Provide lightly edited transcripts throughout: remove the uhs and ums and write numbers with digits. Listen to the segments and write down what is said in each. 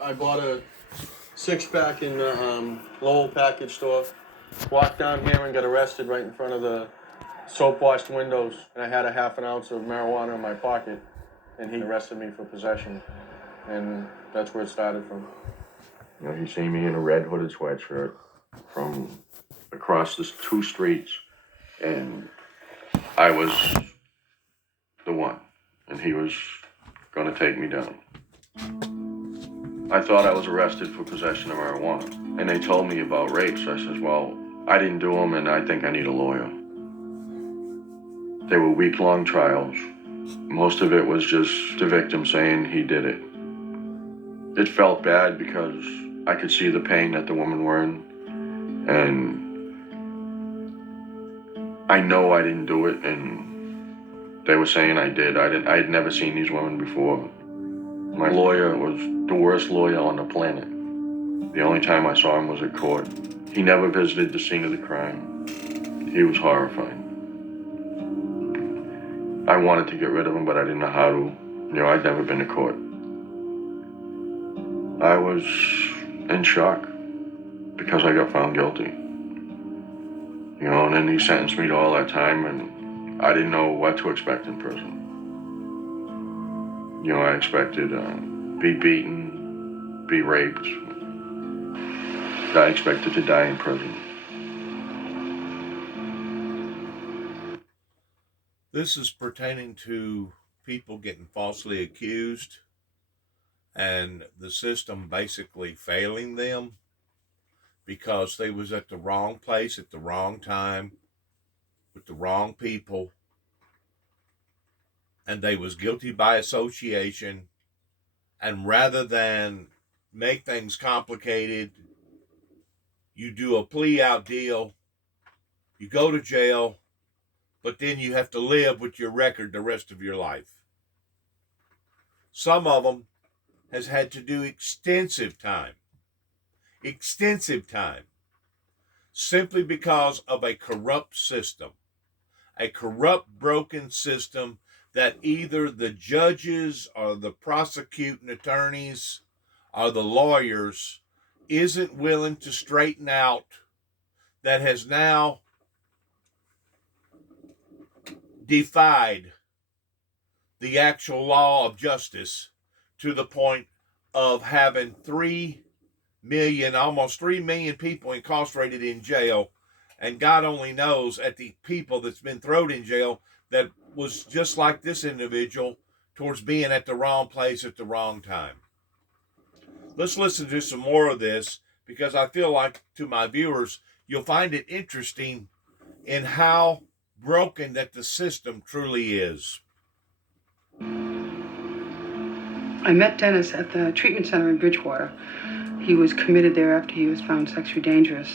I bought a six-pack in the Lowell package store. Walked down here and got arrested right in front of the soap-washed windows. And I had a half an ounce of marijuana in my pocket. And he arrested me for possession. And that's where it started from. You know, he seen me in a red hooded sweatshirt from across the 2 streets. And I was the one. And he was going to take me down. I thought I was arrested for possession of marijuana. And they told me about rapes. I says, well, I didn't do them and I think I need a lawyer. They were week-long trials. Most of it was just the victim saying he did it. It felt bad because I could see the pain that the women were in. And I know I didn't do it, and they were saying I did. I had never seen these women before. My lawyer was the worst lawyer on the planet. The only time I saw him was at court. He never visited the scene of the crime. He was horrifying. I wanted to get rid of him, but I didn't know how to. You know, I'd never been to court. I was in shock because I got found guilty. You know, and then he sentenced me to all that time, and I didn't know what to expect in prison. You know, I expected be beaten, be raped. I expected to die in prison. This is pertaining to people getting falsely accused and the system basically failing them because they was at the wrong place at the wrong time with the wrong people, and they was guilty by association. And rather than make things complicated, you do a plea out deal, you go to jail, but then you have to live with your record the rest of your life. Some of them has had to do extensive time, simply because of a corrupt system, a corrupt, broken system that either the judges or the prosecuting attorneys or the lawyers isn't willing to straighten out, that has now defied the actual law of justice to the point of having 3 million, almost 3 million people incarcerated in jail. And God only knows at the people that's been thrown in jail that was just like this individual towards being at the wrong place at the wrong time. Let's listen to some more of this, because I feel like, to my viewers, you'll find it interesting in how broken that the system truly is. I met Dennis at the treatment center in Bridgewater. He was committed there after he was found sexually dangerous.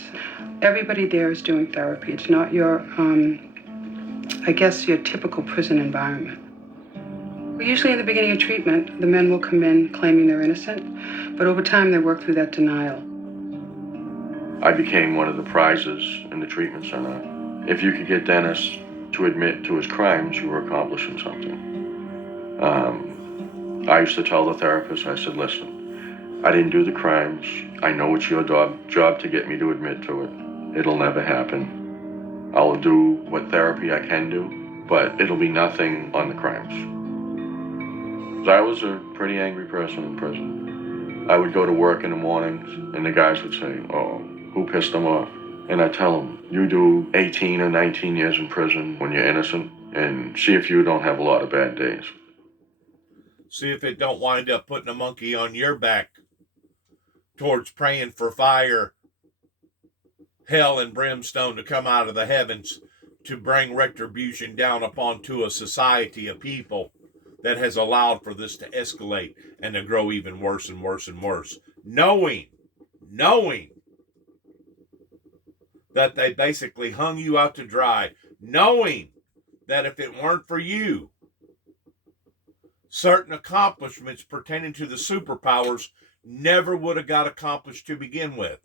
Everybody there is doing therapy. It's not your, I guess, your typical prison environment. Usually in the beginning of treatment, the men will come in claiming they're innocent, but over time they work through that denial. I became one of the prizes in the treatment center. If you could get Dennis to admit to his crimes, you were accomplishing something. I used to tell the therapist, I said, listen, I didn't do the crimes. I know it's your job to get me to admit to it. It'll never happen. I'll do what therapy I can do, but it'll be nothing on the crimes. I was a pretty angry person in prison. I would go to work in the mornings, and the guys would say, oh, who pissed them off? And I tell them, you do 18 or 19 years in prison when you're innocent, and see if you don't have a lot of bad days. See if it don't wind up putting a monkey on your back towards praying for fire, hell, and brimstone to come out of the heavens to bring retribution down upon to a society of people that has allowed for this to escalate and to grow even worse and worse and worse. Knowing that they basically hung you out to dry, knowing that if it weren't for you, certain accomplishments pertaining to the superpowers never would have got accomplished to begin with.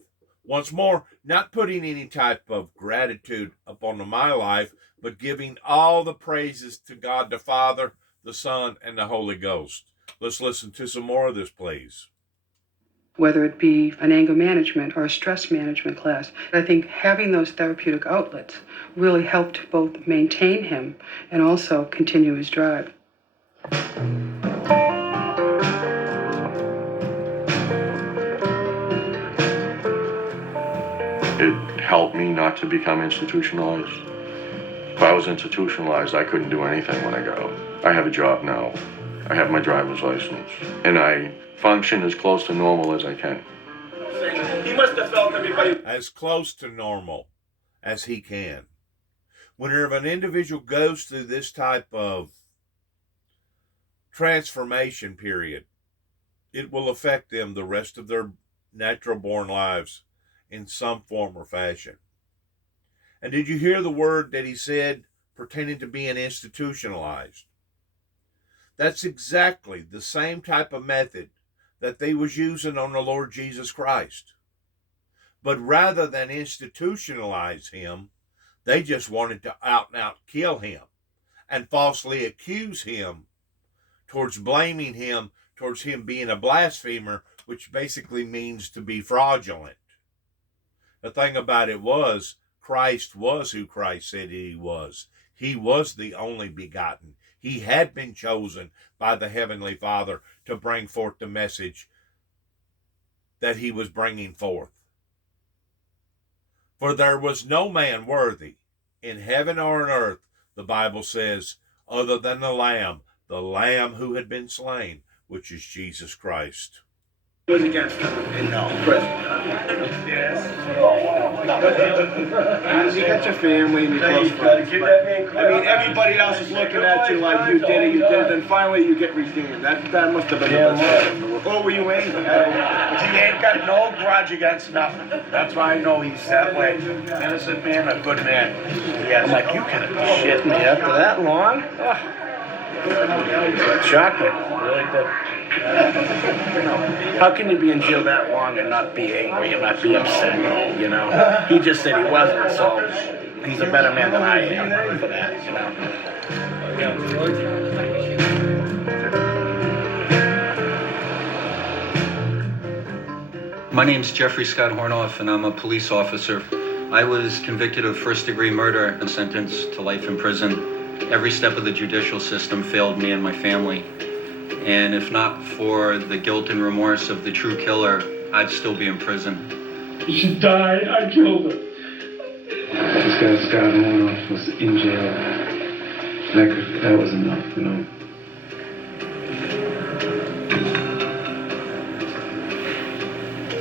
Once more, not putting any type of gratitude upon my life, but giving all the praises to God the Father, the Son, and the Holy Ghost. Let's listen to some more of this, please. whether it be an anger management or a stress management class. I think having those therapeutic outlets really helped both maintain him and also continue his drive. It helped me not to become institutionalized. If I was institutionalized, I couldn't do anything when I got out. I have a job now. I have my driver's license. And I function as close to normal as I can. He must have felt everybody as close to normal as he can. Whenever an individual goes through this type of transformation period, it will affect them the rest of their natural born lives in some form or fashion. And did you hear the word that he said pertaining to being institutionalized? That's exactly the same type of method that they was using on the Lord Jesus Christ. But rather than institutionalize him, they just wanted to out and out kill him and falsely accuse him towards blaming him, towards him being a blasphemer, which basically means to be fraudulent. The thing about it was, Christ was who Christ said he was. He was the only begotten. He had been chosen by the Heavenly Father to bring forth the message that he was bringing forth. For there was no man worthy in heaven or on earth, the Bible says, other than the Lamb who had been slain, which is Jesus Christ. was against him in prison. Yes. You got your family and your close friends. I mean, everybody else is looking at you like you did it, and finally you get redeemed. That must have been the best. Or were you angry? He ain't got no grudge against nothing. That's why I know he's that way. Innocent man, a good man. Yes. I'm like, you can shit me after that long? Chocolate, really good. How can you be in jail that long and not be angry and not be upset, you know? He just said he wasn't, so he's a better man than I am for that, you know? My name's Jeffrey Scott Hornoff, and I'm a police officer. I was convicted of first-degree murder and sentenced to life in prison. Every step of the judicial system failed me and my family. And if not for the guilt and remorse of the true killer, I'd still be in prison. She died, I killed her. This guy Scott Hornoff was in jail. That was enough, you know.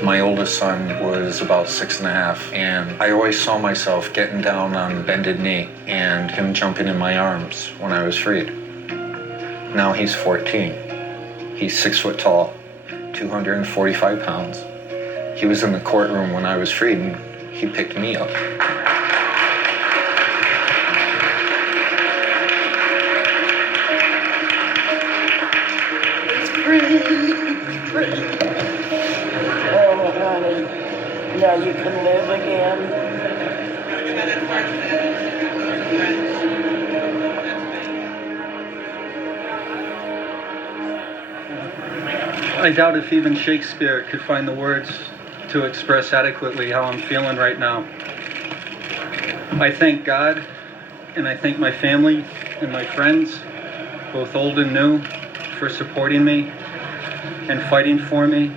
My oldest son was about 6.5, and I always saw myself getting down on bended knee and him jumping in my arms when I was freed. Now he's 14. He's 6 foot tall, 245 pounds. He was in the courtroom when I was freed, and he picked me up. It's free. Oh, honey, now you can live again. I doubt if even Shakespeare could find the words to express adequately how I'm feeling right now. I thank God, and I thank my family and my friends, both old and new, for supporting me and fighting for me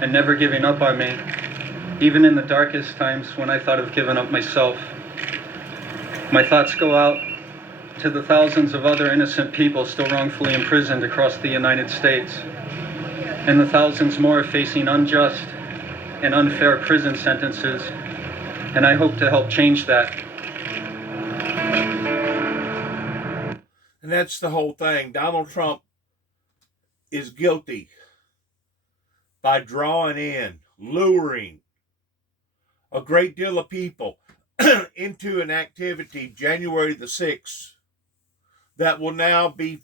and never giving up on me, even in the darkest times when I thought of giving up myself. My thoughts go out to the thousands of other innocent people still wrongfully imprisoned across the United States, and the thousands more facing unjust and unfair prison sentences, and I hope to help change that. And that's the whole thing. Donald Trump is guilty by drawing in, luring a great deal of people into an activity January the 6th that will now be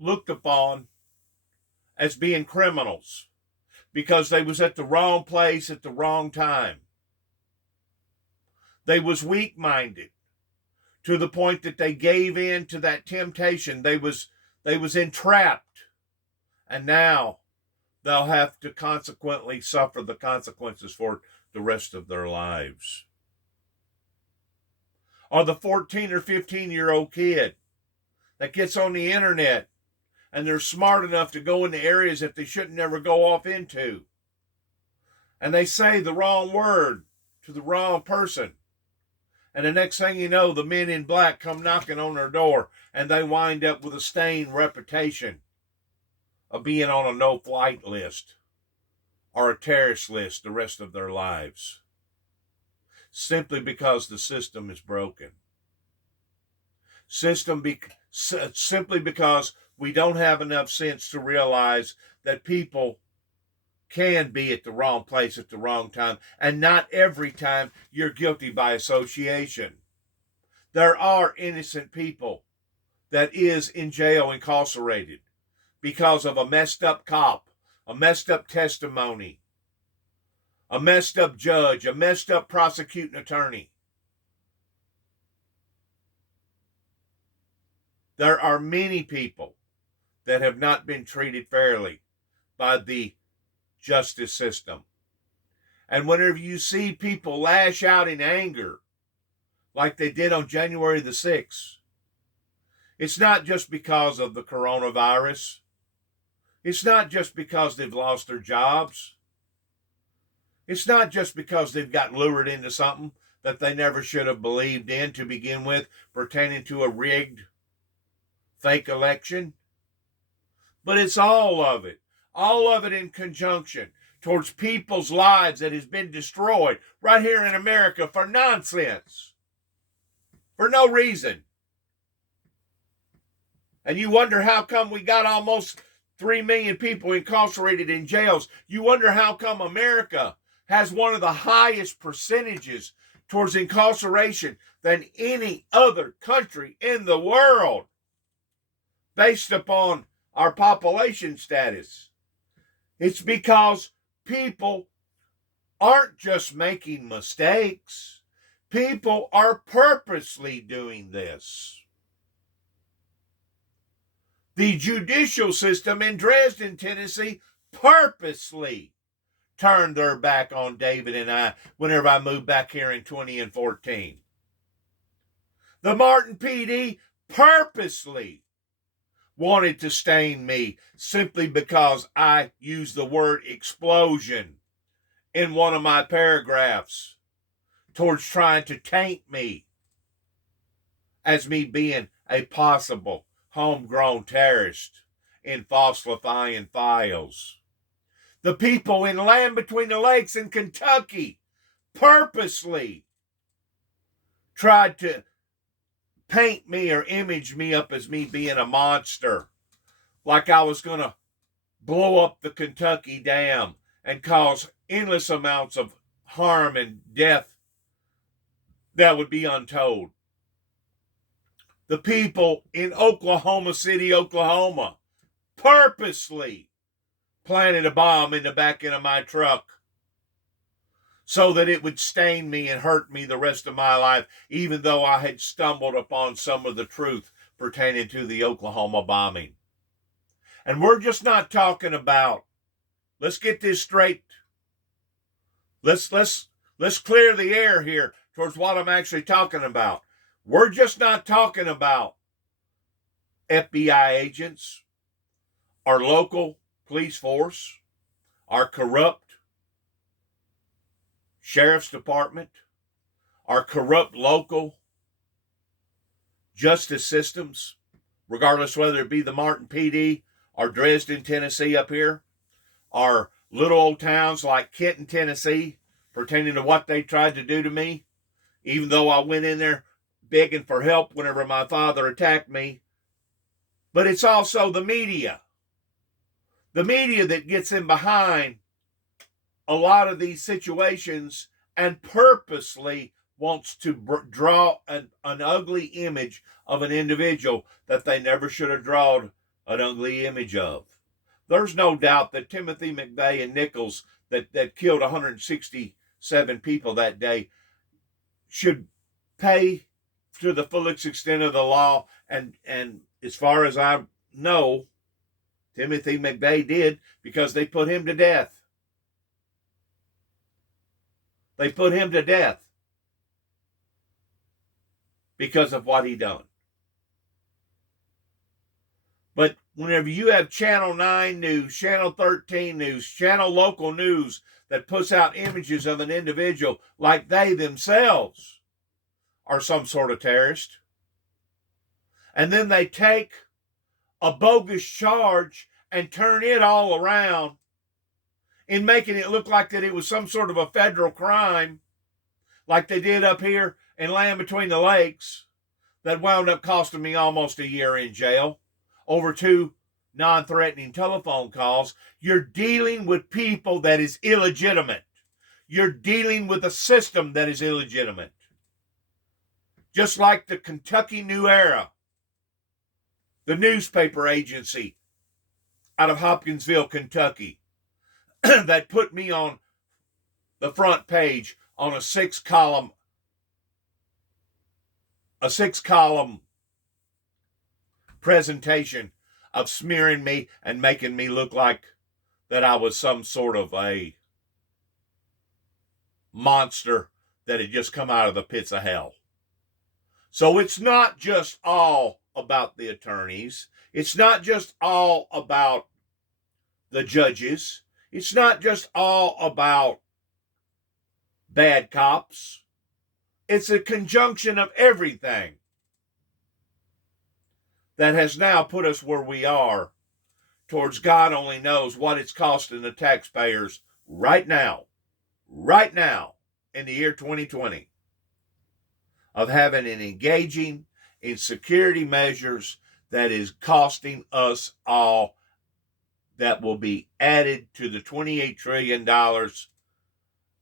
looked upon as being criminals because they was at the wrong place at the wrong time. They was weak-minded to the point that they gave in to that temptation. They was entrapped. And now they'll have to consequently suffer the consequences for it the rest of their lives. Or the 14 or 15-year-old kid that gets on the internet and they're smart enough to go into areas that they shouldn't never go off into. And they say the wrong word to the wrong person. And the next thing you know, the men in black come knocking on their door and they wind up with a stained reputation of being on a no-flight list or a terrorist list the rest of their lives. Simply because the system is broken. Simply because we don't have enough sense to realize that people can be at the wrong place at the wrong time, and not every time you're guilty by association. There are innocent people that is in jail incarcerated because of a messed up cop, a messed up testimony, a messed up judge, a messed up prosecuting attorney. There are many people that have not been treated fairly by the justice system. And whenever you see people lash out in anger, like they did on January the 6th, it's not just because of the coronavirus. It's not just because they've lost their jobs. It's not just because they've got lured into something that they never should have believed in to begin with, pertaining to a rigged, fake election. But it's all of it in conjunction towards people's lives that has been destroyed right here in America for nonsense, for no reason. And you wonder how come we got almost 3 million people incarcerated in jails. You wonder how come America has one of the highest percentages towards incarceration than any other country in the world, based upon our population status. It's because people aren't just making mistakes. People are purposely doing this. The judicial system in Dresden, Tennessee, purposely turned their back on David and I whenever I moved back here in 2014. The Martin PD purposely wanted to stain me simply because I used the word explosion in one of my paragraphs towards trying to taint me as me being a possible homegrown terrorist in falsifying files. The people in Land Between the Lakes in Kentucky purposely tried to paint me or image me up as me being a monster, like I was going to blow up the Kentucky Dam and cause endless amounts of harm and death that would be untold. The people in Oklahoma City, Oklahoma, purposely planted a bomb in the back end of my truck so that it would stain me and hurt me the rest of my life, even though I had stumbled upon some of the truth pertaining to the Oklahoma bombing. And we're just not talking about, let's get this straight. Let's clear the air here towards what I'm actually talking about. We're just not talking about FBI agents, our local police force, our corrupt sheriff's department, our corrupt local justice systems, regardless whether it be the Martin PD or Dresden, Tennessee up here, or little old towns like Kenton, Tennessee, pertaining to what they tried to do to me, even though I went in there begging for help whenever my father attacked me. But it's also the media that gets in behind a lot of these situations and purposely wants to draw an ugly image of an individual that they never should have drawn an ugly image of. There's no doubt that Timothy McVeigh and Nichols that killed 167 people that day should pay to the fullest extent of the law, and as far as I know, Timothy McVeigh did, because they put him to death. They put him to death because of what he done. But whenever you have Channel 9 News, Channel 13 News, Channel Local News that puts out images of an individual like they themselves are some sort of terrorist, and then they take a bogus charge and turn it all around in making it look like that it was some sort of a federal crime, like they did up here in Land Between the Lakes, that wound up costing me almost a year in jail over 2 non-threatening telephone calls. You're dealing with people that is illegitimate. You're dealing with a system that is illegitimate. Just like the Kentucky New Era, the newspaper agency out of Hopkinsville, Kentucky, that put me on the front page on a 6-column presentation of smearing me and making me look like that I was some sort of a monster that had just come out of the pits of hell. So it's not just all about the attorneys. It's not just all about the judges. It's not just all about bad cops. It's a conjunction of everything that has now put us where we are, towards God only knows what it's costing the taxpayers right now, in the year 2020, of having an engaging in security measures that is costing us all, that will be added to the $28 trillion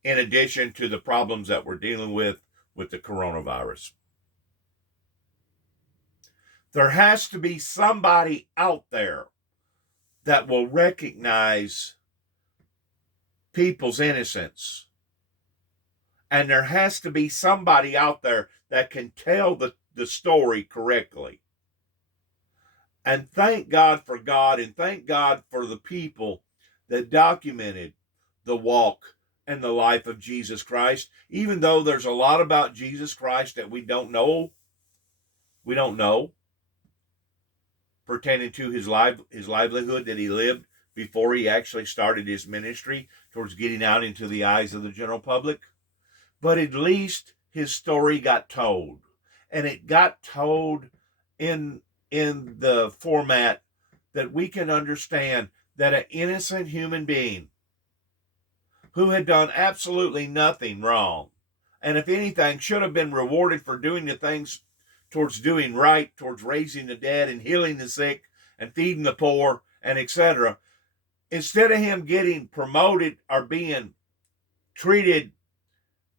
in addition to the problems that we're dealing with the coronavirus. There has to be somebody out there that will recognize people's innocence. And there has to be somebody out there that can tell the story correctly. And thank God for God, and thank God for the people that documented the walk and the life of Jesus Christ, even though there's a lot about Jesus Christ that we don't know, pertaining to his livelihood that he lived before he actually started his ministry towards getting out into the eyes of the general public. But at least his story got told, and it got told in the format that we can understand that an innocent human being who had done absolutely nothing wrong, and if anything should have been rewarded for doing the things towards doing right, towards raising the dead and healing the sick and feeding the poor and etc., instead of him getting promoted or being treated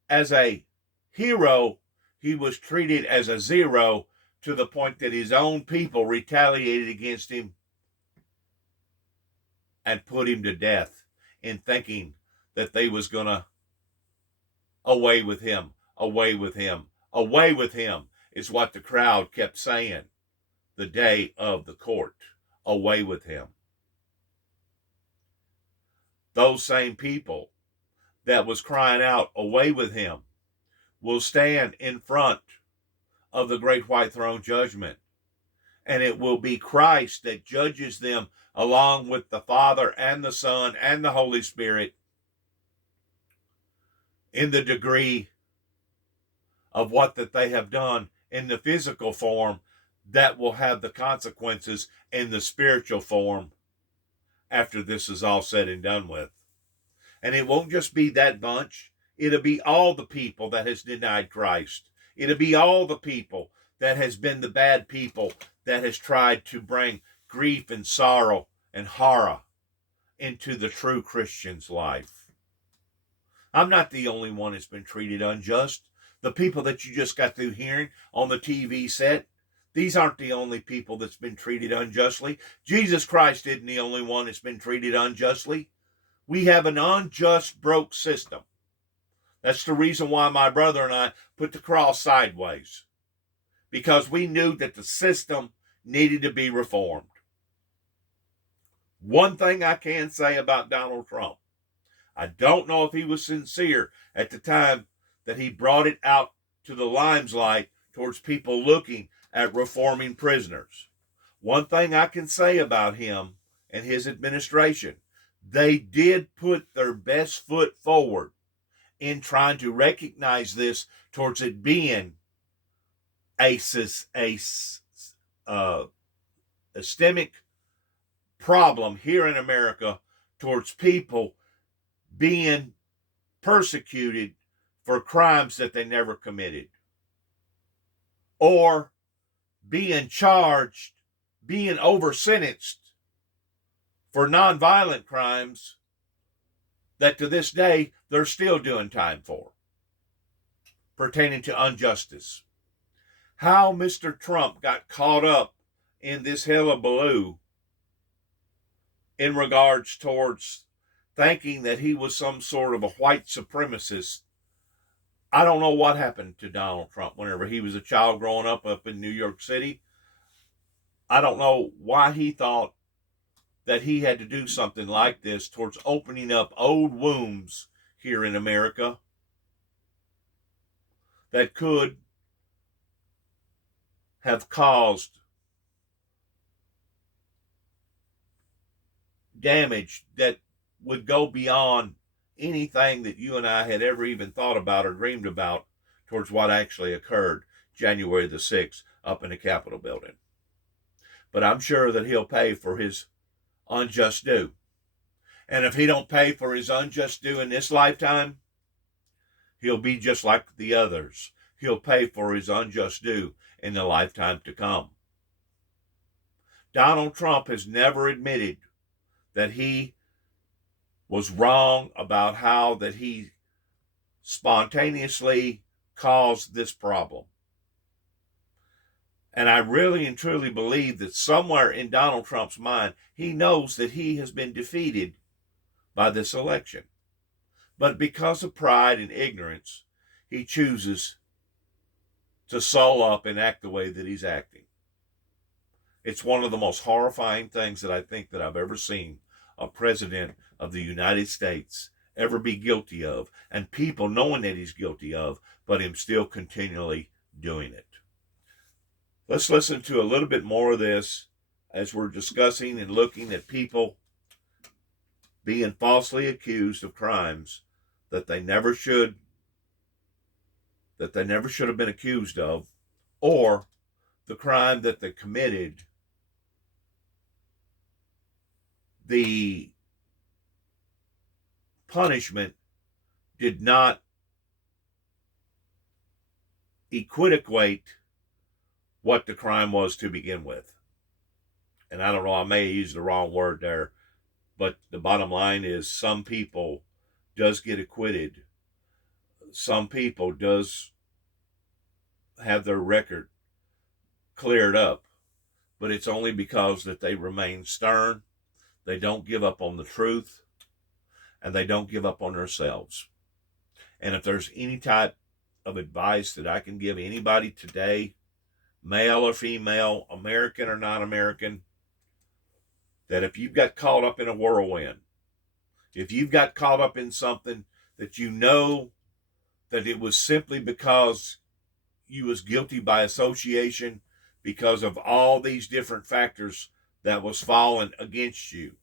as a hero, he was treated as a zero, to the point that his own people retaliated against him and put him to death, in thinking that they was going to away with him is what the crowd kept saying the day of the court. Away with him. Those same people that was crying out, away with him, will stand in front of the great white throne judgment. And it will be Christ that judges them along with the Father and the Son and the Holy Spirit in the degree of what that they have done in the physical form, that will have the consequences in the spiritual form after this is all said and done with. And it won't just be that bunch. It'll be all the people that has denied Christ. It'll be all the people that has been the bad people that has tried to bring grief and sorrow and horror into the true Christian's life. I'm not the only one that's been treated unjust. The people that you just got through hearing on the TV set, these aren't the only people that's been treated unjustly. Jesus Christ isn't the only one that's been treated unjustly. We have an unjust, broke system. That's the reason why my brother and I put the cross sideways, because we knew that the system needed to be reformed. One thing I can say about Donald Trump, I don't know if he was sincere at the time that he brought it out to the limelight towards people looking at reforming prisoners. One thing I can say about him and his administration, they did put their best foot forward in trying to recognize this towards it being a systemic problem here in America towards people being persecuted for crimes that they never committed, or being charged, being over sentenced for nonviolent crimes that to this day they're still doing time for, pertaining to injustice. How Mr. Trump got caught up in this hullabaloo in regards towards thinking that he was some sort of a white supremacist. I don't know what happened to Donald Trump whenever he was a child growing up in New York City. I don't know why he thought that he had to do something like this towards opening up old wounds here in America that could have caused damage that would go beyond anything that you and I had ever even thought about or dreamed about towards what actually occurred January the 6th up in the Capitol building. But I'm sure that he'll pay for his unjust due. And if he don't pay for his unjust due in this lifetime, he'll be just like the others. He'll pay for his unjust due in the lifetime to come. Donald Trump has never admitted that he was wrong about how that he spontaneously caused this problem. And I really and truly believe that somewhere in Donald Trump's mind, he knows that he has been defeated by this election. But because of pride and ignorance, he chooses to soul up and act the way that he's acting. It's one of the most horrifying things that I think that I've ever seen a president of the United States ever be guilty of, and people knowing that he's guilty of, but him still continually doing it. Let's listen to a little bit more of this as we're discussing and looking at people being falsely accused of crimes that they never should have been accused of, or the crime that they committed, the punishment did not equate what the crime was to begin with. And I don't know, I may have used the wrong word there, but the bottom line is some people does get acquitted. Some people does have their record cleared up, but it's only because that they remain stern, they don't give up on the truth, and they don't give up on themselves. And if there's any type of advice that I can give anybody today, male or female, American or not American, that if you've got caught up in a whirlwind, if you've got caught up in something that you know that it was simply because you was guilty by association because of all these different factors that was falling against you,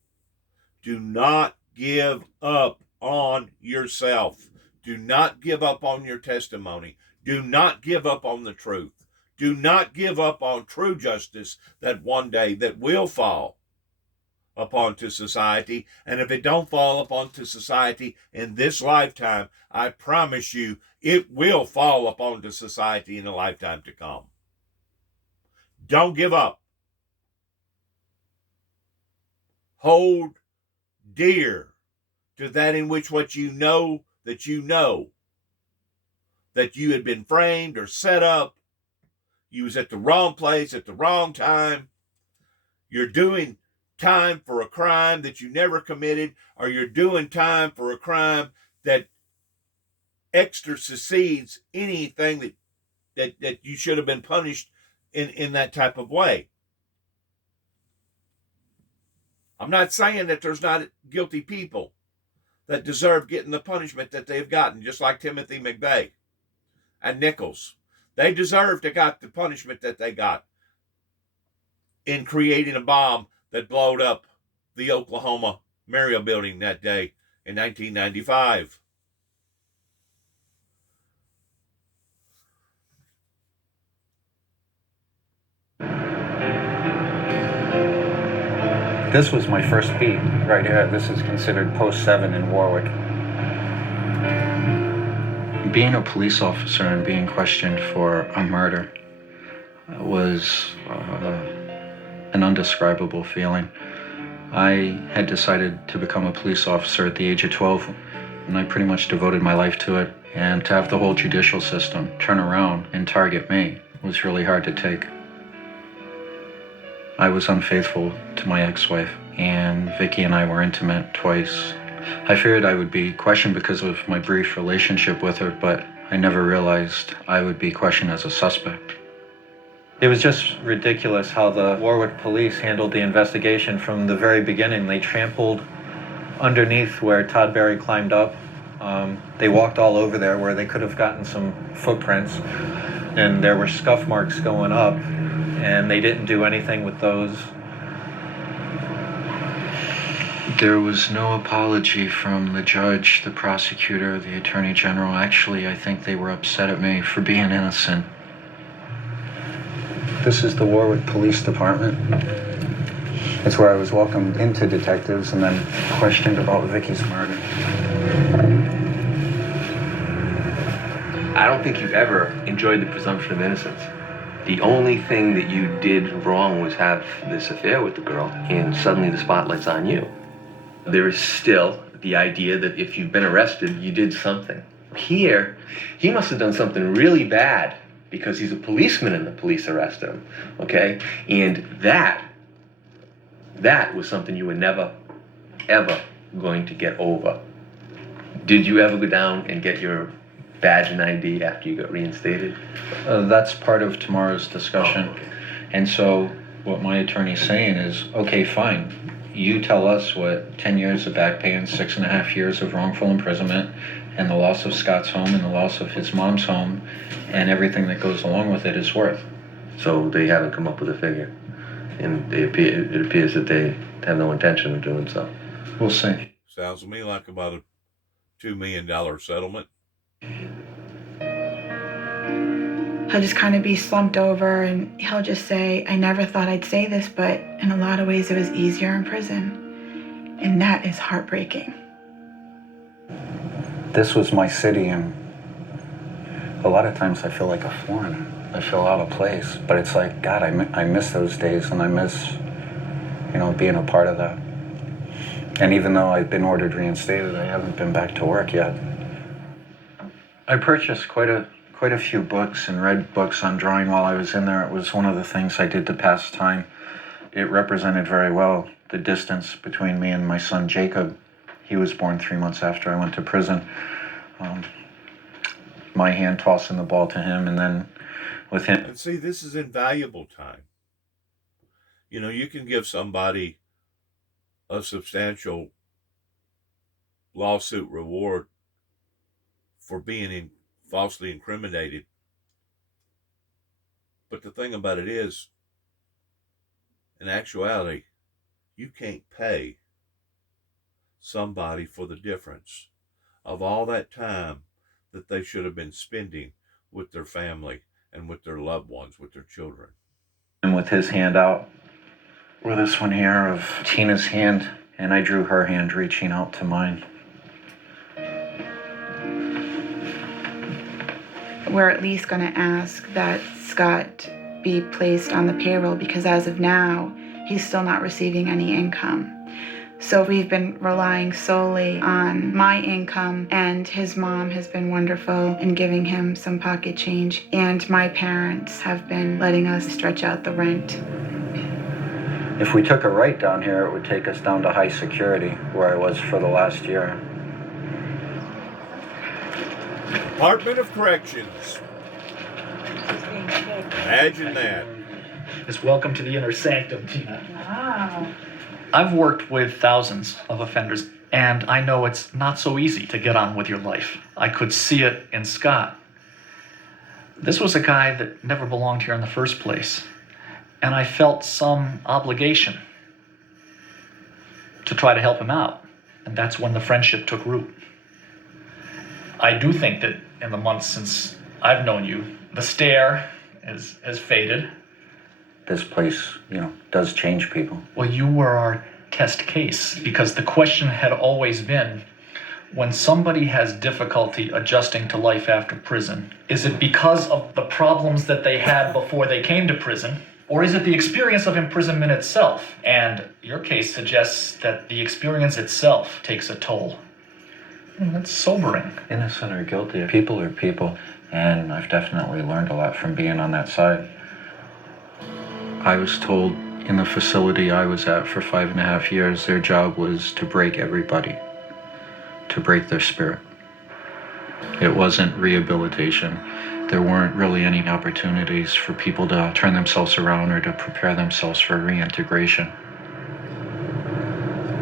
do not give up on yourself. Do not give up on your testimony. Do not give up on the truth. Do not give up on true justice that one day that will fall upon to society. And if it don't fall upon to society in this lifetime, I promise you it will fall upon to society in a lifetime to come. Don't give up. Hold dear to that in which what you know that you had been framed or set up. You was at the wrong place at the wrong time. You're doing time for a crime that you never committed, or you're doing time for a crime that exceeds anything that you should have been punished in that type of way. I'm not saying that there's not guilty people that deserve getting the punishment that they've gotten, just like Timothy McVeigh and Nichols. They deserve to got the punishment that they got in creating a bomb that blowed up the Oklahoma Memorial Building that day in 1995. This was my first beat right here. This is considered post 7 in Warwick. Being a police officer and being questioned for a murder was an undescribable feeling. I had decided to become a police officer at the age of 12, and I pretty much devoted my life to it. And to have the whole judicial system turn around and target me was really hard to take. I was unfaithful to my ex-wife, and Vicky and I were intimate twice. I feared I would be questioned because of my brief relationship with her, but I never realized I would be questioned as a suspect. It was just ridiculous how the Warwick police handled the investigation from the very beginning. They trampled underneath where Todd Berry climbed up. They walked all over there where they could have gotten some footprints, and there were scuff marks going up, and they didn't do anything with those. There was no apology from the judge, the prosecutor, the attorney general. Actually, I think they were upset at me for being innocent. This is the Warwick Police Department. It's where I was welcomed into detectives and then questioned about Vicky's murder. I don't think you've ever enjoyed the presumption of innocence. The only thing that you did wrong was have this affair with the girl, and suddenly the spotlight's on you. There is still the idea that if you've been arrested, you did something. Here, he must have done something really bad because he's a policeman and the police arrested him, okay? And that was something you were never, ever going to get over. Did you ever go down and get your badge and ID after you got reinstated? That's part of tomorrow's discussion. And so what my attorney's saying is, okay, fine. You tell us what 10 years of back pay and 6.5 years of wrongful imprisonment and the loss of Scott's home and the loss of his mom's home and everything that goes along with it is worth. So they haven't come up with a figure, and it appears that they have no intention of doing so. We'll see. Sounds to me like about a $2 million settlement. He'll just kind of be slumped over and he'll just say, I never thought I'd say this, but in a lot of ways it was easier in prison. And that is heartbreaking. This was my city, and a lot of times I feel like a foreigner. I feel out of place, but it's like, God, I miss those days, and I miss, being a part of that. And even though I've been ordered reinstated, I haven't been back to work yet. I purchased quite a few books and read books on drawing while I was in there. It was one of the things I did to pass time. It represented very well the distance between me and my son Jacob. He was born 3 months after I went to prison. My hand tossing the ball to him, and then with him. And see, this is invaluable time. You can give somebody a substantial lawsuit reward for being falsely incriminated. But the thing about it is, in actuality, you can't pay somebody for the difference of all that time that they should have been spending with their family and with their loved ones, with their children. And with his hand out, or this one here of Tina's hand, and I drew her hand reaching out to mine. We're at least going to ask that Scott be placed on the payroll because as of now, he's still not receiving any income. So we've been relying solely on my income, and his mom has been wonderful in giving him some pocket change, and my parents have been letting us stretch out the rent. If we took a right down here, it would take us down to high security, where I was for the last year. Department of Corrections. Imagine that. Just welcome to the inner sanctum, Tina. Wow. I've worked with thousands of offenders, and I know it's not so easy to get on with your life. I could see it in Scott. This was a guy that never belonged here in the first place, and I felt some obligation to try to help him out, and that's when the friendship took root. I do think that in the months since I've known you, the stare has faded. This place, does change people. Well, you were our test case, because the question had always been, when somebody has difficulty adjusting to life after prison, is it because of the problems that they had before they came to prison, or is it the experience of imprisonment itself? And your case suggests that the experience itself takes a toll. That's sobering. Innocent or guilty, people are people, and I've definitely learned a lot from being on that side. I was told in the facility I was at for 5.5 years, their job was to break everybody, to break their spirit. It wasn't rehabilitation. There weren't really any opportunities for people to turn themselves around or to prepare themselves for reintegration.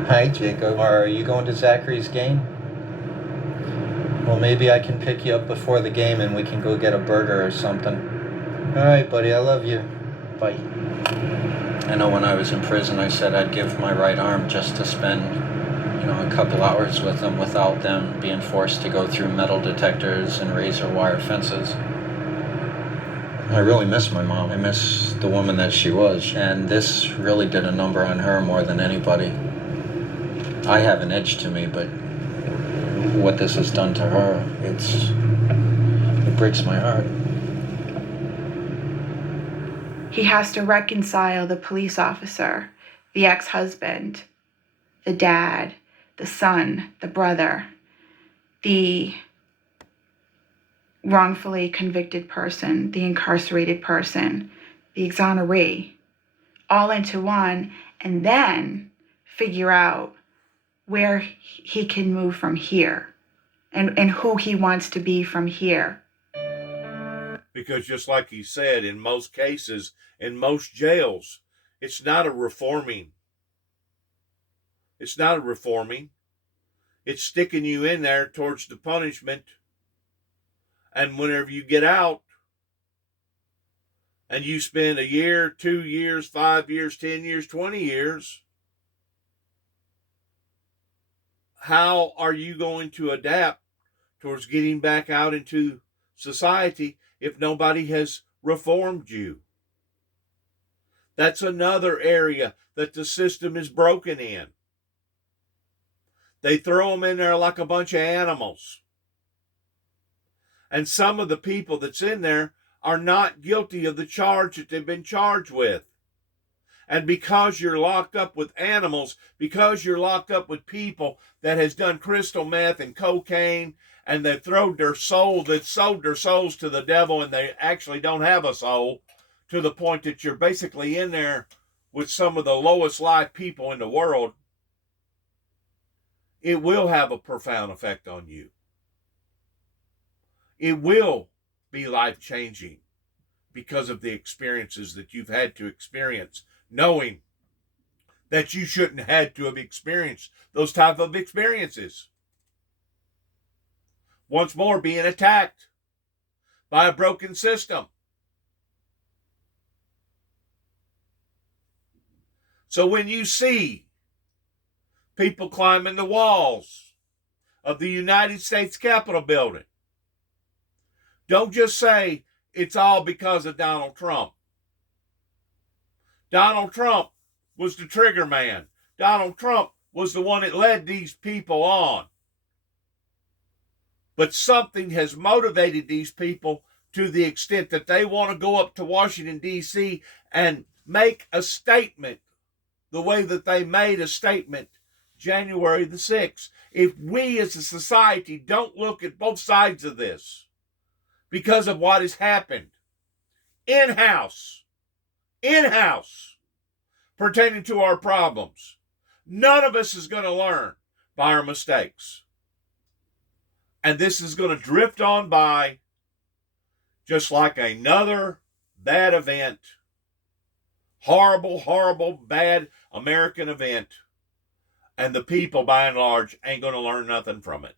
Hi, Jacob. Are you going to Zachary's game? Well, maybe I can pick you up before the game and we can go get a burger or something. All right, buddy, I love you. Bye. I know when I was in prison, I said I'd give my right arm just to spend, a couple hours with them without them being forced to go through metal detectors and razor wire fences. I really miss my mom. I miss the woman that she was, and this really did a number on her more than anybody. I have an edge to me, but what this has done to her, it breaks my heart. He has to reconcile the police officer, the ex-husband, the dad, the son, the brother, the wrongfully convicted person, the incarcerated person, the exoneree, all into one, and then figure out where he can move from here and who he wants to be from here. Because just like he said, in most cases, in most jails, it's not a reforming. It's not a reforming. It's sticking you in there towards the punishment. And whenever you get out and you spend a year, 2 years, 5 years, 10 years, 20 years, how are you going to adapt towards getting back out into society if nobody has reformed you? That's another area that the system is broken in. They throw them in there like a bunch of animals. And some of the people that's in there are not guilty of the charge that they've been charged with. And because you're locked up with animals, because you're locked up with people that has done crystal meth and cocaine, and they've sold their souls to the devil, and they actually don't have a soul, to the point that you're basically in there with some of the lowest life people in the world, it will have a profound effect on you. It will be life-changing because of the experiences that you've had to experience, knowing that you shouldn't have had to have experienced those type of experiences. Once more, being attacked by a broken system. So when you see people climbing the walls of the United States Capitol building, don't just say it's all because of Donald Trump. Donald Trump was the trigger man. Donald Trump was the one that led these people on. But something has motivated these people to the extent that they want to go up to Washington, D.C. and make a statement the way that they made a statement January the 6th. If we as a society don't look at both sides of this because of what has happened in-house, pertaining to our problems, none of us is going to learn by our mistakes. And this is going to drift on by just like another bad event, horrible, horrible, bad American event, and the people, by and large, ain't going to learn nothing from it.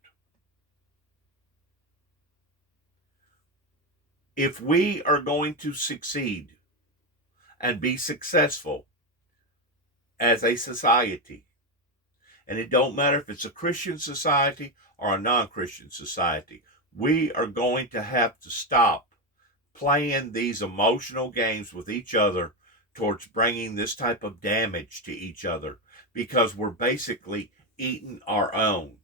If we are going to succeed and be successful as a society, and it don't matter if it's a Christian society or a non-Christian society, we are going to have to stop playing these emotional games with each other towards bringing this type of damage to each other, because we're basically eating our own.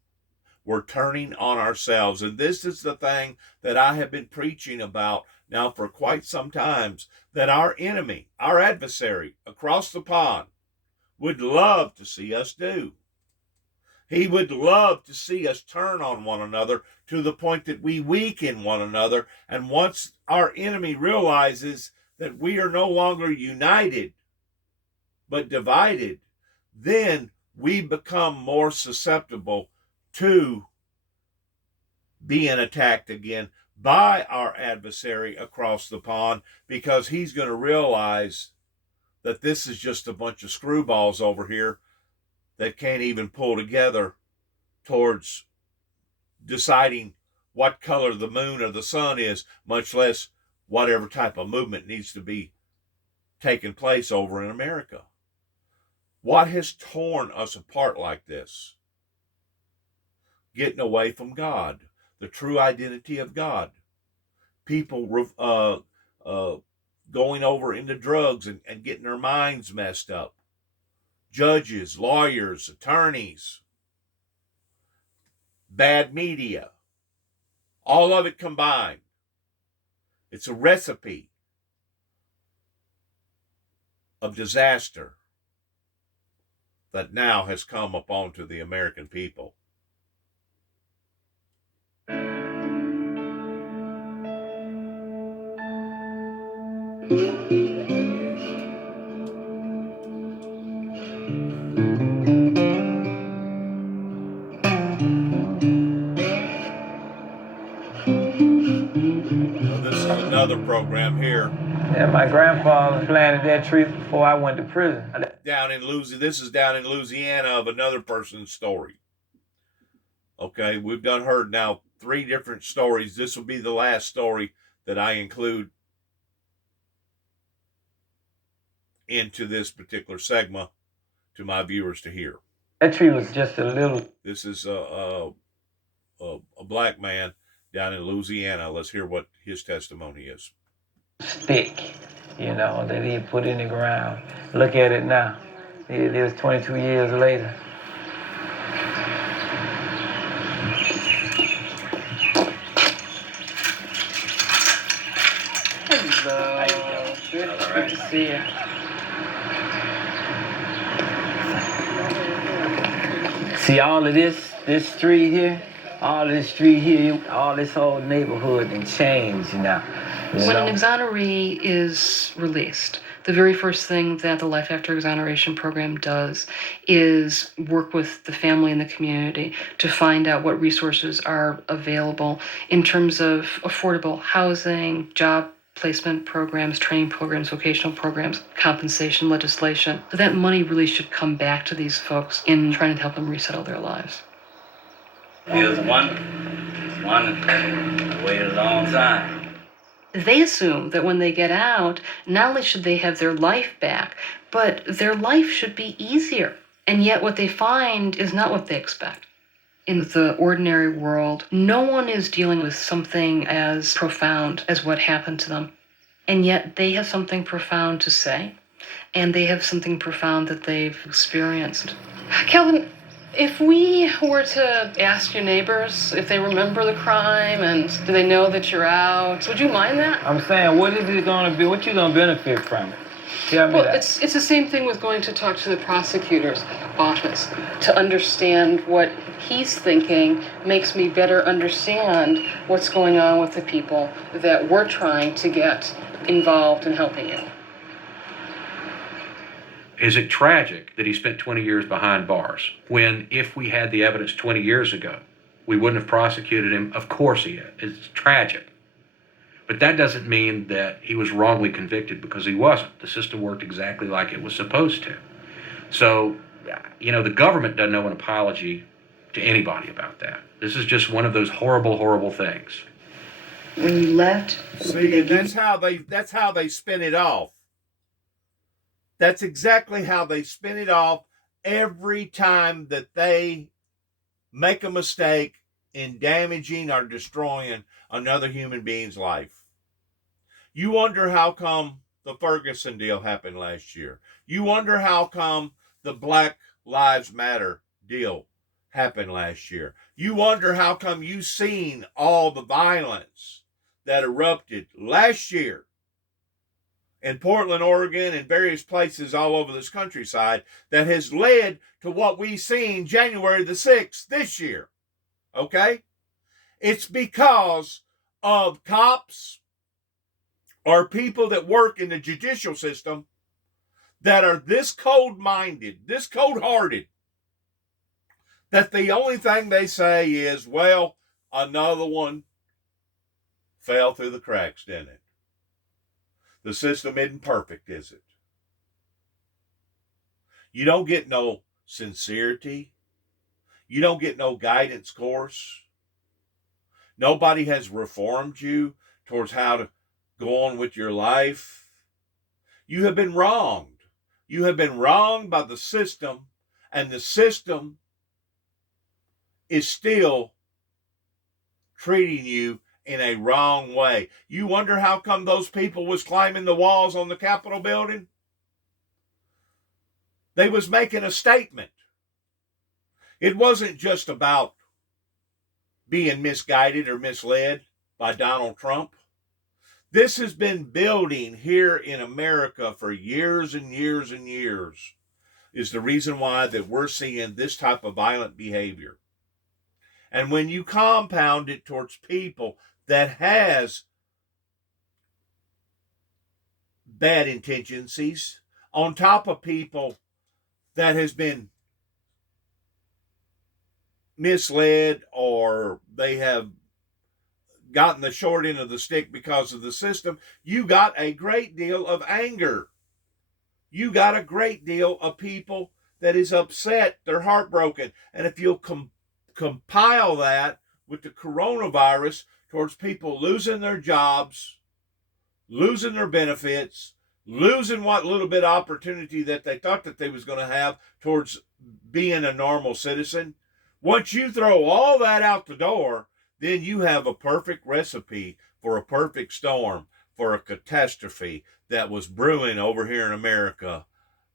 We're turning on ourselves. And this is the thing that I have been preaching about now for quite some time, that our enemy, our adversary across the pond, would love to see us do. He would love to see us turn on one another to the point that we weaken one another. And once our enemy realizes that we are no longer united, but divided, then we become more susceptible to being attacked again by our adversary across the pond, because he's going to realize that this is just a bunch of screwballs over here that can't even pull together towards deciding what color the moon or the sun is, much less whatever type of movement needs to be taking place over in America. What has torn us apart like this? Getting away from God, the true identity of God. People going over into drugs and getting their minds messed up. Judges, lawyers, attorneys, bad media, all of it combined. It's a recipe of disaster that now has come upon to the American people. This is another program here. Yeah, my grandfather planted that tree before I went to prison. This is down in Louisiana of another person's story. Okay, we've heard now 3 different stories. This will be the last story that I include into this particular segment to my viewers to hear. That tree was just a little. This is a black man down in Louisiana. Let's hear what his testimony is. Stick, that he put in the ground. Look at it now. It is 22 years later. Hello. Good to see you. See all of this street here, all this whole neighborhood and changed now. When an exoneree is released, the very first thing that the Life After Exoneration program does is work with the family and the community to find out what resources are available in terms of affordable housing, job placement programs, training programs, vocational programs, compensation legislation. So that money really should come back to these folks in trying to help them resettle their lives. Here's one that waited a long time. They assume that when they get out, not only should they have their life back, but their life should be easier. And yet what they find is not what they expect. In the ordinary world, no one is dealing with something as profound as what happened to them. And yet they have something profound to say, and they have something profound that they've experienced. Kelvin, if we were to ask your neighbors if they remember the crime and do they know that you're out, would you mind that? I'm saying, what is it going to be? What you going to benefit from it? Tell me that. It's the same thing with going to talk to the prosecutor's office. To understand what he's thinking makes me better understand what's going on with the people that we're trying to get involved in helping you. Is it tragic that he spent 20 years behind bars when, if we had the evidence 20 years ago, we wouldn't have prosecuted him? Of course he is. It's tragic. But that doesn't mean that he was wrongly convicted, because he wasn't. The system worked exactly like it was supposed to. So, the government doesn't owe an apology to anybody about that. This is just one of those horrible, horrible things. When you left, See, that's how they spin it off. That's exactly how they spin it off every time that they make a mistake in damaging or destroying another human being's life. You wonder how come the Ferguson deal happened last year. You wonder how come the Black Lives Matter deal happened last year. You wonder how come you seen all the violence that erupted last year in Portland, Oregon, and various places all over this countryside that has led to what we seen January the 6th this year. Okay? It's because of cops or people that work in the judicial system that are this cold-minded, this cold-hearted, that the only thing they say is, well, another one fell through the cracks, didn't it? The system isn't perfect, is it? You don't get no sincerity. You don't get no guidance course. Nobody has reformed you towards how to go on with your life. You have been wronged. You have been wronged by the system, and the system is still treating you in a wrong way. You wonder how come those people was climbing the walls on the Capitol building? They was making a statement. It wasn't just about being misguided or misled by Donald Trump. This has been building here in America for years and years and years, is the reason why that we're seeing this type of violent behavior. And when you compound it towards people that has bad intentions, on top of people that has been misled or they have gotten the short end of the stick because of the system, you got a great deal of anger. You got a great deal of people that is upset, they're heartbroken. And if you'll compile that with the coronavirus towards people losing their jobs, losing their benefits, losing what little bit of opportunity that they thought that they was going to have towards being a normal citizen, once you throw all that out the door, then you have a perfect recipe for a perfect storm, for a catastrophe that was brewing over here in America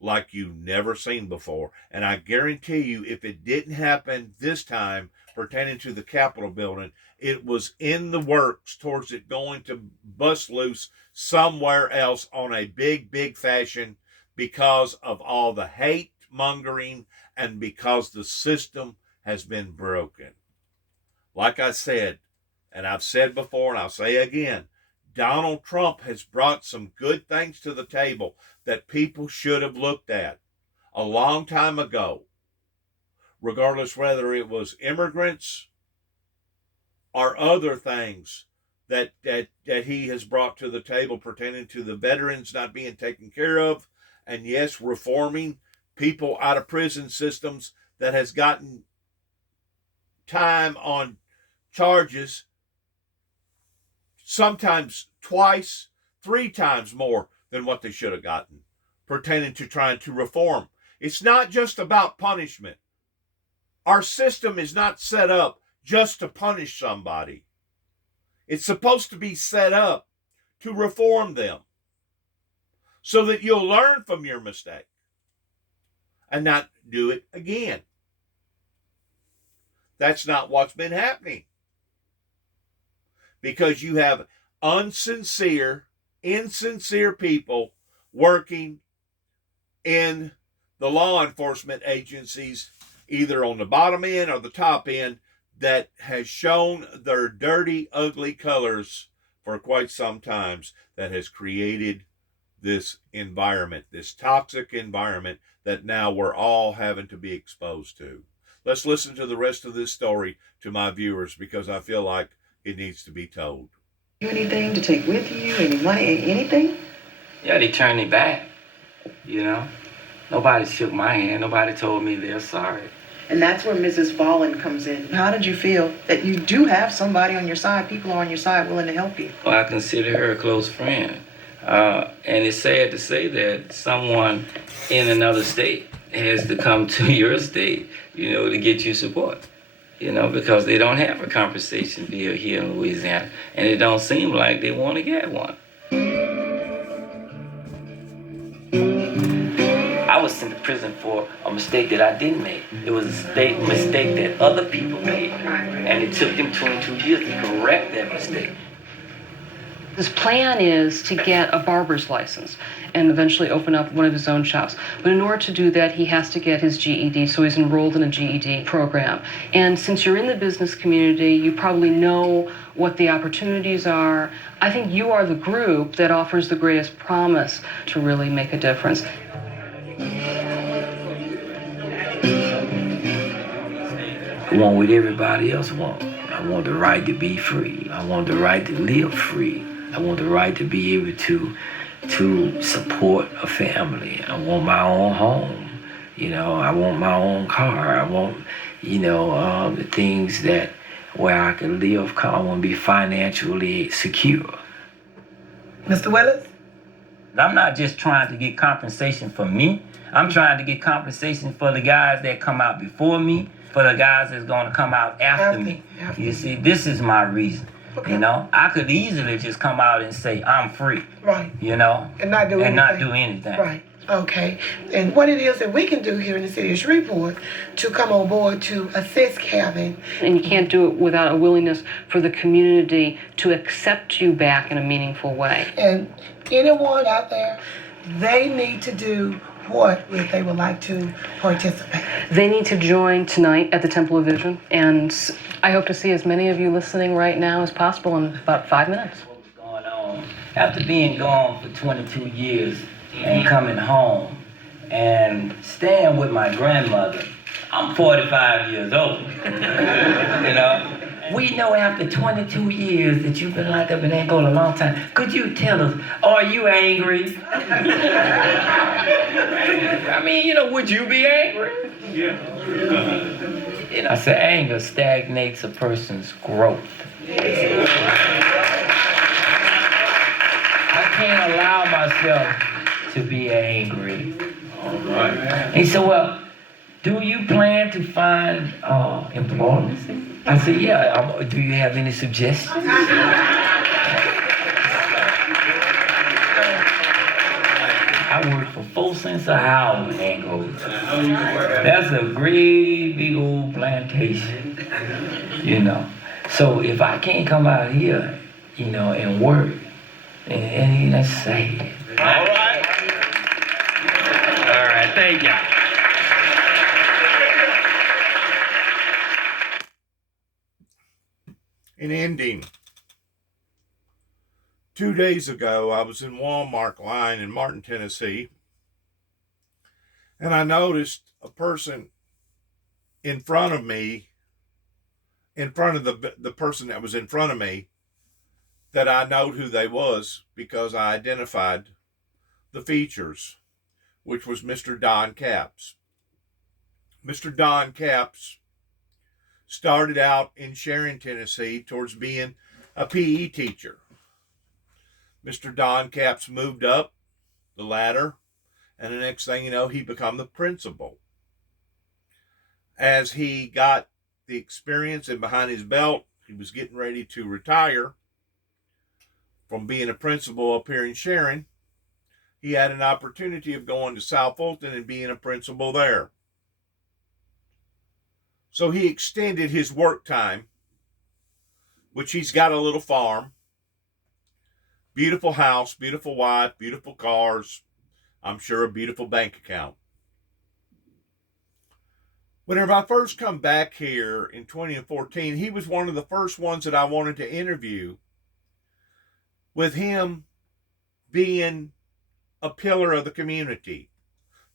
like you've never seen before. And I guarantee you, if it didn't happen this time pertaining to the Capitol building, it was in the works towards it going to bust loose somewhere else on a big, big fashion because of all the hate mongering and because the system has been broken. Like I said, and I've said before and I'll say again, Donald Trump has brought some good things to the table that people should have looked at a long time ago, regardless whether it was immigrants or other things that he has brought to the table pertaining to the veterans not being taken care of, and yes, reforming people out of prison systems that has gotten time on charges, sometimes twice, 3 times more than what they should have gotten, pertaining to trying to reform. It's not just about punishment. Our system is not set up just to punish somebody. It's supposed to be set up to reform them so that you'll learn from your mistake and not do it again. That's not what's been happening. Because you have insincere people working in the law enforcement agencies, either on the bottom end or the top end, that has shown their dirty, ugly colors for quite some times, that has created this environment, this toxic environment that now we're all having to be exposed to. Let's listen to the rest of this story to my viewers because I feel like it needs to be told. Anything to take with you? Any money? Anything? Yeah, they turned it back. You know, nobody shook my hand. Nobody told me they're sorry. And that's where Mrs. Vollen comes in. How did you feel that you do have somebody on your side, people on your side willing to help you? Well, I consider her a close friend. And it's sad to say that someone in another state has to come to your state, you know, to get you support. You know, because they don't have a compensation bill here in Louisiana, and it don't seem like they want to get one. I was sent to prison for a mistake that I didn't make. It was a mistake that other people made, and it took them 22 years to correct that mistake. His plan is to get a barber's license and eventually open up one of his own shops. But in order to do that, he has to get his GED, so he's enrolled in a GED program. And since you're in the business community, you probably know what the opportunities are. I think you are the group that offers the greatest promise to really make a difference. I want what everybody else wants. I want the right to be free. I want the right to live free. I want the right to be able to support a family. I want my own home. You know, I want my own car. I want, you know, the things that where I can live. I want to be financially secure. Mr. Willis? I'm not just trying to get compensation for me. I'm trying to get compensation for the guys that come out before me, for the guys that's going to come out after me. You see, this is my reason. Okay. You know, I could easily just come out and say I'm free. Right. You know, and not do anything. Right. Okay. And what it is that we can do here in the city of Shreveport to come on board to assist Kevin. And you can't do it without a willingness for the community to accept you back in a meaningful way. And anyone out there, they need to do what if they would like to participate? They need to join tonight at the Temple of Vision, and I hope to see as many of you listening right now as possible in about 5 minutes. Going on after being gone for 22 years and coming home and staying with my grandmother. I'm 45 years old. You know, we know after 22 years that you've been locked up in Angola a long time. Could you tell us, are you angry? I mean, you know, would you be angry? Yeah. You know, I said anger stagnates a person's growth. I can't allow myself to be angry. He said, well, do you plan to find employment? I said, yeah. Do you have any suggestions? I worked for 4 cents an hour in Angola. That's a great big old plantation, you know. So if I can't come out here, you know, and work, and that's sad. All right. All right, thank you. In ending, 2 days ago, I was in Walmart line in Martin, Tennessee, and I noticed a person in front of me, in front of the person that was in front of me, that I knowed who they was because I identified the features, which was Mr. Don Capps. Mr. Don Capps started out in Sharon, Tennessee, towards being a PE teacher. Mr. Don Capps moved up the ladder, and the next thing you know, he became the principal. As he got the experience and behind his belt, he was getting ready to retire from being a principal up here in Sharon. He had an opportunity of going to South Fulton and being a principal there. So he extended his work time, which he's got a little farm, beautiful house, beautiful wife, beautiful cars, I'm sure a beautiful bank account. Whenever I first come back here in 2014, he was one of the first ones that I wanted to interview, with him being a pillar of the community.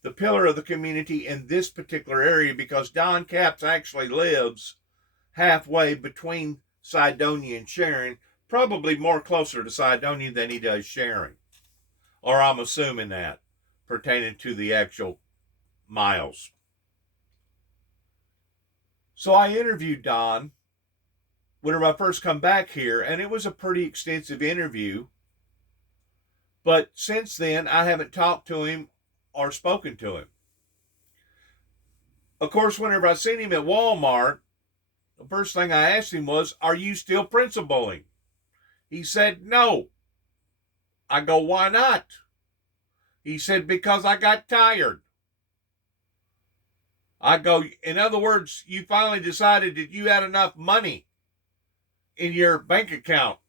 The pillar of the community in this particular area, because Don Capps actually lives halfway between Cydonia and Sharon, probably more closer to Cydonia than he does Sharon. Or I'm assuming that, pertaining to the actual miles. So I interviewed Don whenever I first come back here, and it was a pretty extensive interview. But since then, I haven't talked to him or spoken to him. Of course, whenever I seen him at Walmart, the first thing I asked him was, "Are you still principaling?" He said, "No." I go, "Why not?" He said, "Because I got tired." I go, "In other words, you finally decided that you had enough money in your bank account."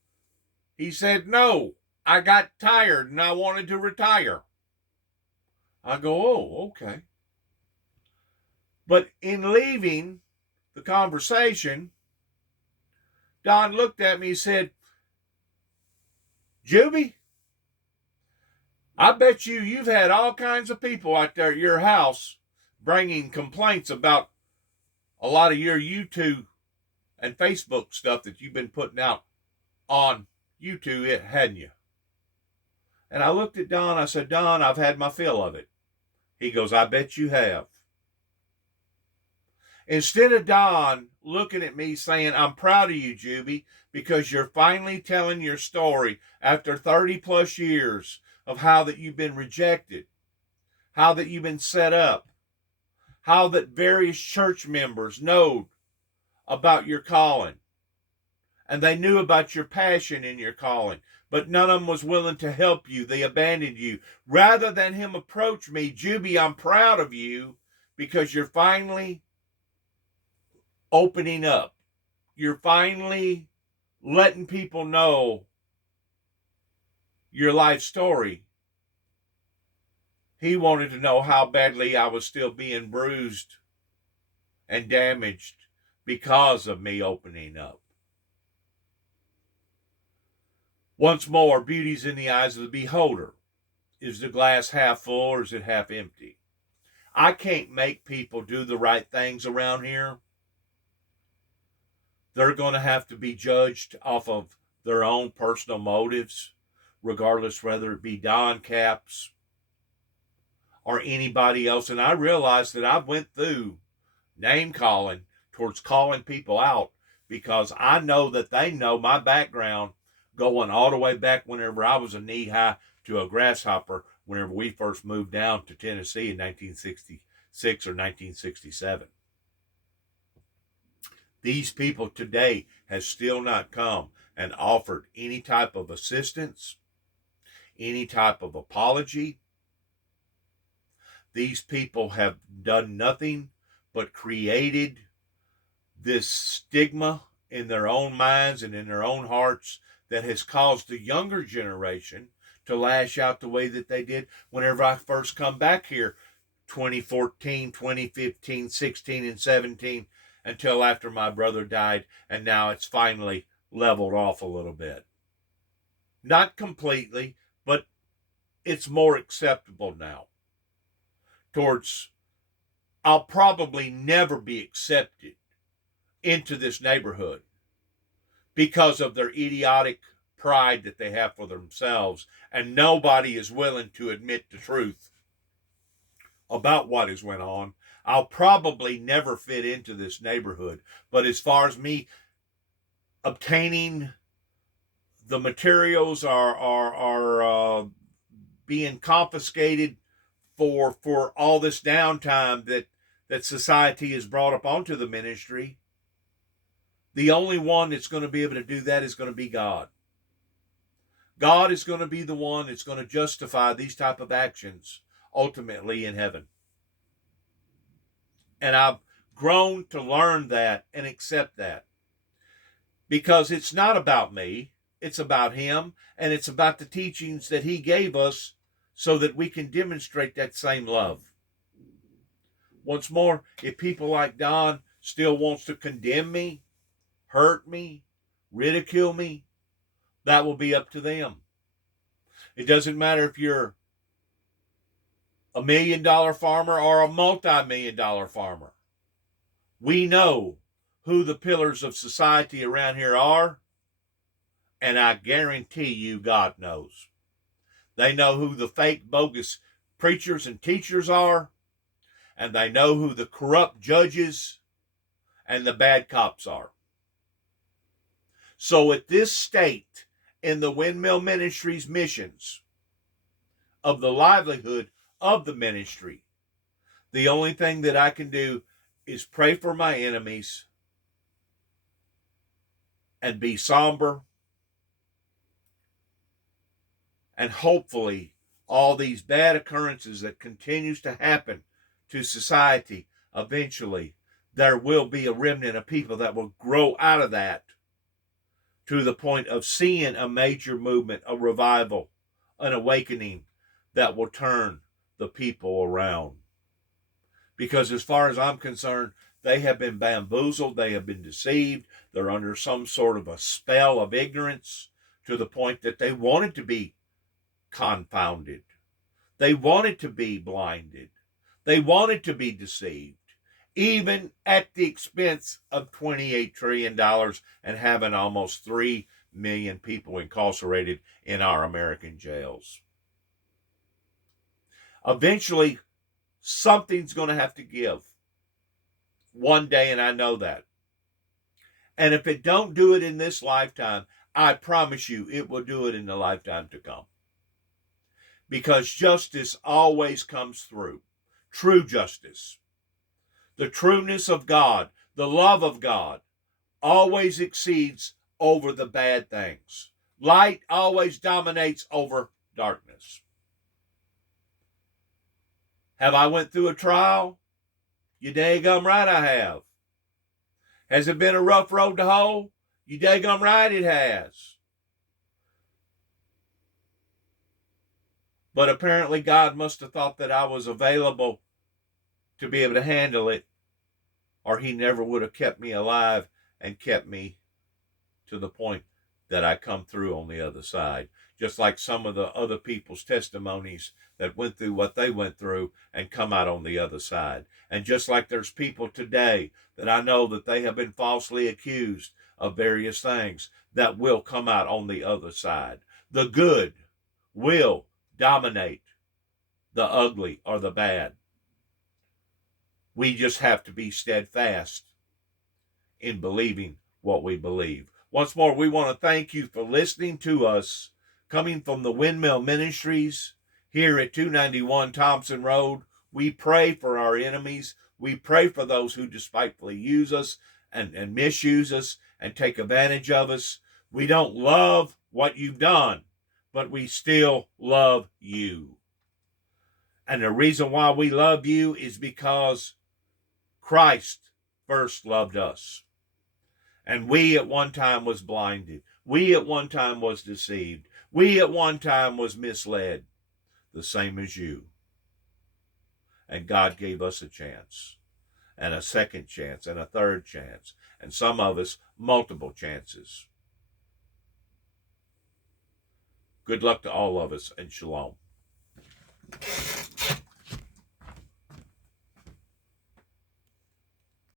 He said, "No, I got tired and I wanted to retire." I go, "Oh, okay." But in leaving the conversation, Don looked at me and said, "Juby, I bet you've had all kinds of people out there at your house bringing complaints about a lot of your YouTube and Facebook stuff that you've been putting out on YouTube, hadn't you?" And I looked at Don. I said, "Don, I've had my fill of it." He goes, "I bet you have." Instead of Don looking at me saying, "I'm proud of you, Juby, because you're finally telling your story after 30 plus years of how that you've been rejected, how that you've been set up, how that various church members know about your calling, and they knew about your passion in your calling, but none of them was willing to help you. They abandoned you." Rather than him approach me, "Juby, I'm proud of you because you're finally opening up. You're finally letting people know your life story." He wanted to know how badly I was still being bruised and damaged because of me opening up. Once more, beauty's in the eyes of the beholder. Is the glass half full or is it half empty? I can't make people do the right things around here. They're going to have to be judged off of their own personal motives, regardless whether it be Don Capps or anybody else. And I realized that I went through name calling towards calling people out because I know that they know my background going all the way back whenever I was a knee-high to a grasshopper whenever we first moved down to Tennessee in 1966 or 1967. These people today has still not come and offered any type of assistance, any type of apology. These people have done nothing but created this stigma in their own minds and in their own hearts that has caused the younger generation to lash out the way that they did whenever I first come back here, 2014, 2015, 16, and 17, until after my brother died, and now it's finally leveled off a little bit. Not completely, but it's more acceptable now. Towards, I'll probably never be accepted into this neighborhood because of their idiotic pride that they have for themselves, and nobody is willing to admit the truth about what has went on. I'll probably never fit into this neighborhood, but as far as me obtaining the materials are being confiscated for all this downtime that society has brought up onto the ministry, the only one that's going to be able to do that is going to be God. God is going to be the one that's going to justify these type of actions ultimately in heaven. And I've grown to learn that and accept that. Because it's not about me, it's about Him, and it's about the teachings that He gave us so that we can demonstrate that same love. Once more, if people like Don still wants to condemn me, hurt me, ridicule me, that will be up to them. It doesn't matter if you're a $1 million farmer or a multi-million-dollar farmer. We know who the pillars of society around here are, And I guarantee you God knows. They know who the fake, bogus preachers and teachers are, and they know who the corrupt judges and the bad cops are. So at this state in the Windmill Ministries missions of the livelihood of the ministry, the only thing that I can do is pray for my enemies and be somber, and hopefully all these bad occurrences that continues to happen to society, eventually there will be a remnant of people that will grow out of that to the point of seeing a major movement, a revival, an awakening that will turn the people around. Because as far as I'm concerned, they have been bamboozled, they have been deceived, they're under some sort of a spell of ignorance to the point that they wanted to be confounded. They wanted to be blinded. They wanted to be deceived, even at the expense of $28 trillion and having almost 3 million people incarcerated in our American jails. Eventually, something's going to have to give one day, and I know that. And if it don't do it in this lifetime, I promise you it will do it in the lifetime to come. Because justice always comes through. True justice. The trueness of God, the love of God, always exceeds over the bad things. Light always dominates over darkness. Have I went through a trial? You daggum right I have. Has it been a rough road to hoe? You daggum right it has. But apparently God must have thought that I was available to be able to handle it, or he never would have kept me alive and kept me to the point that I come through on the other side. Just like some of the other people's testimonies that went through what they went through and come out on the other side. And just like there's people today that I know that they have been falsely accused of various things that will come out on the other side. The good will dominate the ugly or the bad. We just have to be steadfast in believing what we believe. Once more, we want to thank you for listening to us, coming from the Windmill Ministries here at 291 Thompson Road. We pray for our enemies. We pray for those who despitefully use us and misuse us and take advantage of us. We don't love what you've done, but we still love you. And the reason why we love you is because Christ first loved us. And we at one time was blinded. We at one time was deceived. We at one time was misled, the same as you. And God gave us a chance, and a second chance, and a third chance, and some of us multiple chances. Good luck to all of us, and shalom.